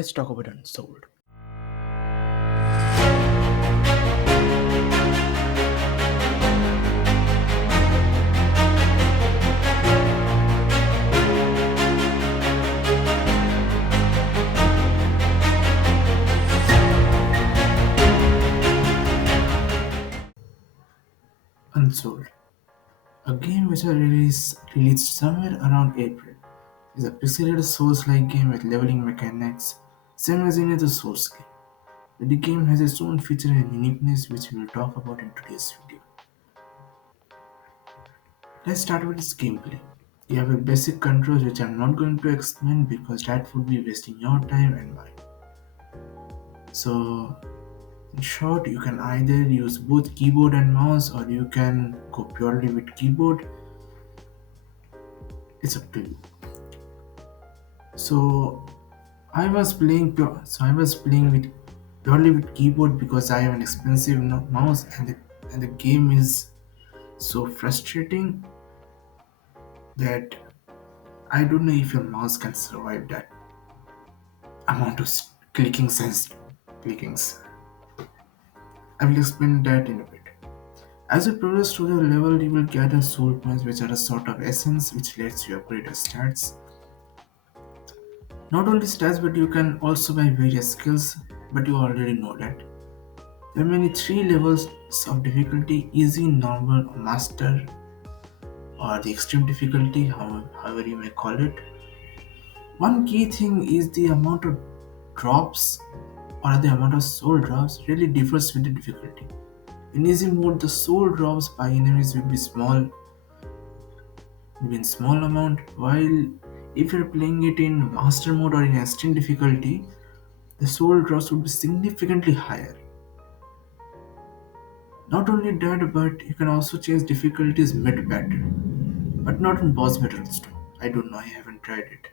Let's talk about Unsouled. Unsouled, a game which I released somewhere around April, is a pixelated Souls-like game with leveling mechanics, same as any other Souls game. But the game has its own feature and uniqueness which we will talk about in today's video. Let's start with its gameplay. You have a basic controls which I'm not going to explain because that would be wasting your time and mine. So, in short, you can either use both keyboard and mouse or you can go purely with keyboard. It's up to you. So I was playing with purely with keyboard because I have an expensive mouse and the game is so frustrating that I don't know if your mouse can survive that amount of clicking sense clickings. I will explain that in a bit. As you progress through the level, you will gather soul points, which are a sort of essence which lets you upgrade your stats. Not only stats, but you can also buy various skills, but you already know that. There are many three levels of difficulty: easy, normal, master, or the extreme difficulty, however you may call it. One key thing is the amount of drops or the amount of soul drops really differs with the difficulty. In easy mode, the soul drops by enemies will be in small amount, while if you're playing it in master mode or in extreme difficulty, the soul drops would be significantly higher. Not only that, but you can also change difficulties mid-battle, but not in boss battles too. I don't know, I haven't tried it.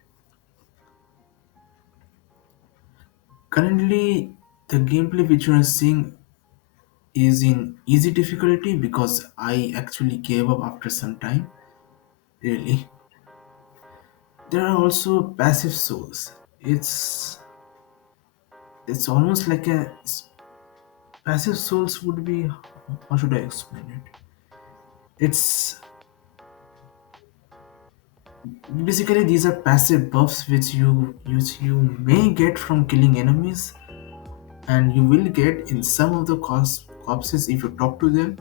Currently, the gameplay which you are seeing is in easy difficulty because I actually gave up after some time. Really, there are also passive souls. It's almost like a passive souls would be, how should I explain it? It's basically these are passive buffs which you may get from killing enemies, and you will get in some of the corpses if you talk to them.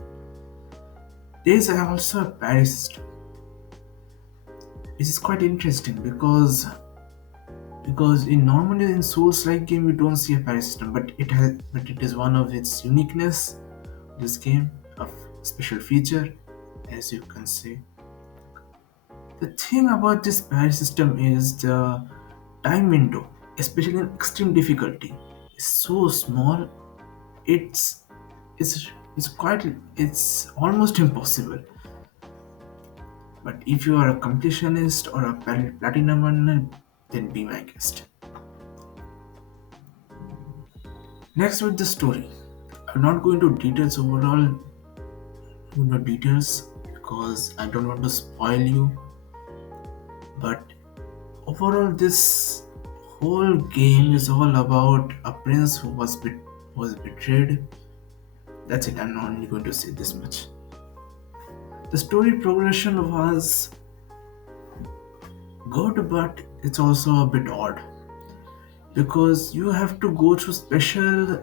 There is also a parry system, which is quite interesting because in normally in Souls like game we don't see a parry system, but it is one of its uniqueness. This game, a special feature, as you can say. The thing about this parry system is the time window, especially in extreme difficulty, is so small. It's it's almost impossible. But if you are a completionist or a platinum runner, then be my guest. Next with the story. I'm not going to details overall, details because I don't want to spoil you. But overall, this whole game is all about a prince who was betrayed. That's it. I'm not only going to say this much. The story progression was good, but it's also a bit odd because you have to go through special.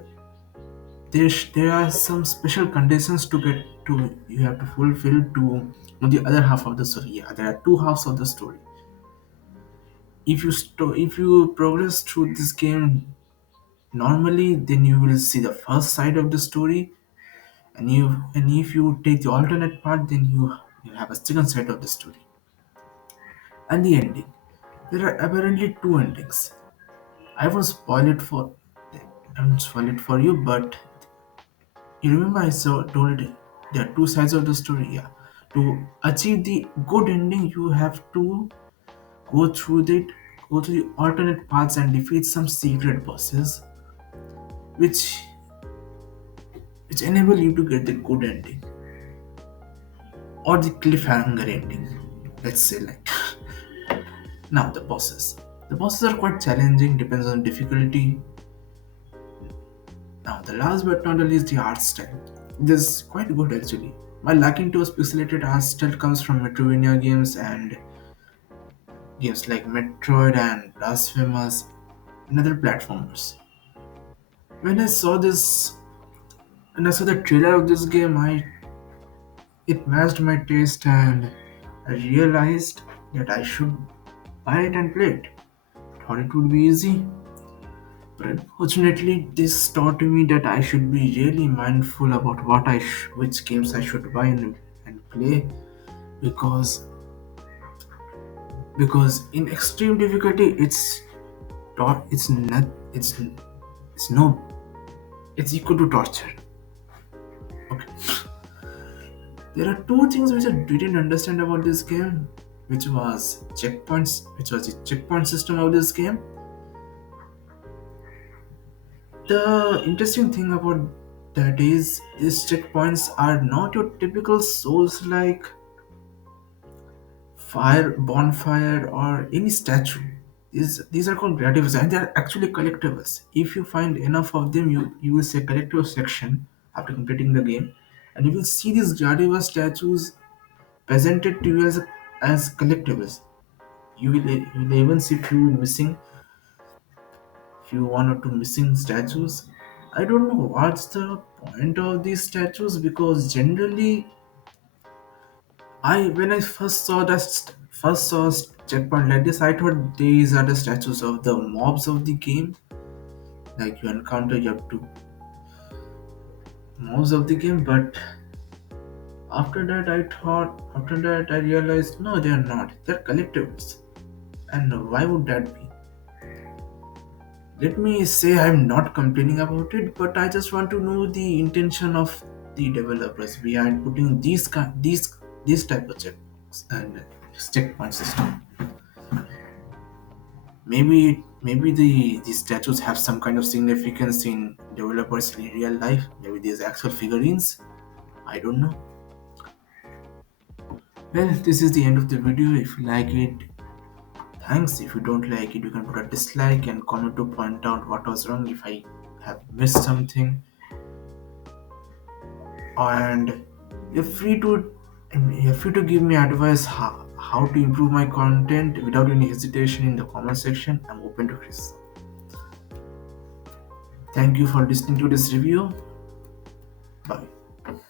There are some special conditions to get to. You have to fulfill to on the other half of the story. Yeah, there are two halves of the story. If you progress through this game normally, then you will see the first side of the story, and if you take the alternate part, then you have a second side of the story and the ending. There are apparently two endings. I won't spoil it for I won't spoil it for you, but you remember told there are two sides of the story. Yeah, to achieve the good ending, you have to go through the go through the alternate paths and defeat some secret bosses, which which enable you to get the good ending or the cliffhanger ending. Let's say like now the bosses. The bosses are quite challenging, depends on difficulty. Now, the last but not the least, the art style. This is quite good actually. My liking to a pixelated art style comes from Metroidvania games and games like Metroid and Blasphemous and other platformers. When I saw this, and I saw the trailer of this game, I it matched my taste, and I realized that I should buy it and play it. Thought it would be easy, but unfortunately, this taught me that I should be really mindful about which games I should buy and play because in extreme difficulty it's not it's no it's equal to torture. Okay, there are two things which I didn't understand about this game, which was the checkpoint system of this game. The interesting thing about that is these checkpoints are not your typical souls like fire, bonfire, or any statue. These are called gradibles and they are actually collectibles. If you find enough of them, you will say collectible section after completing the game, and you will see these gradible statues presented to you as collectibles. You will even see few one or two missing statues. I don't know what's the point of these statues because generally I when I first saw checkpoint like this, I thought these are the statues of the mobs of the game. Like you encounter, you have to mobs of the game. But after that I realized no, they are not. They're collectibles. And why would that be? Let me say I'm not complaining about it, but I just want to know the intention of the developers behind putting these type of checkpoints and checkpoint system. Maybe these statues have some kind of significance in developers in real life. Maybe these actual figurines. I don't know. Well, this is the end of the video. If you like it, thanks. If you don't like it, you can put a dislike and comment to point out what was wrong if I have missed something. And you're free to you're free to give me advice how to improve my content without any hesitation in the comment section. I'm open to criticism. Thank you for listening to this review. Bye.